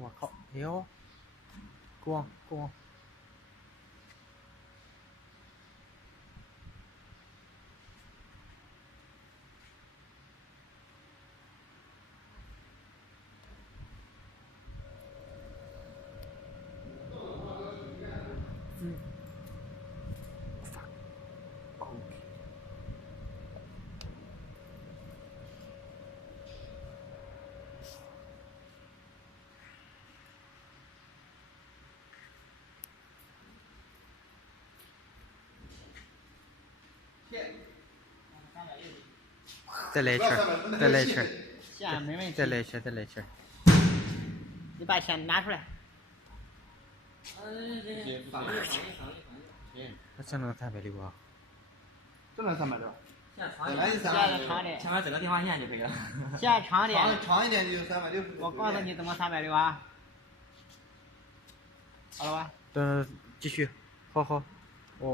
我靠！哎呦，光！再来一圈，再来一圈，钱没问题。再来一圈，再来一圈。你把钱拿出来。那这能360啊？这能360。现在长的，前面这个电话线就可以了。现在长的，长一点就360。我告诉你怎么360啊？好了吧？继续，好，我。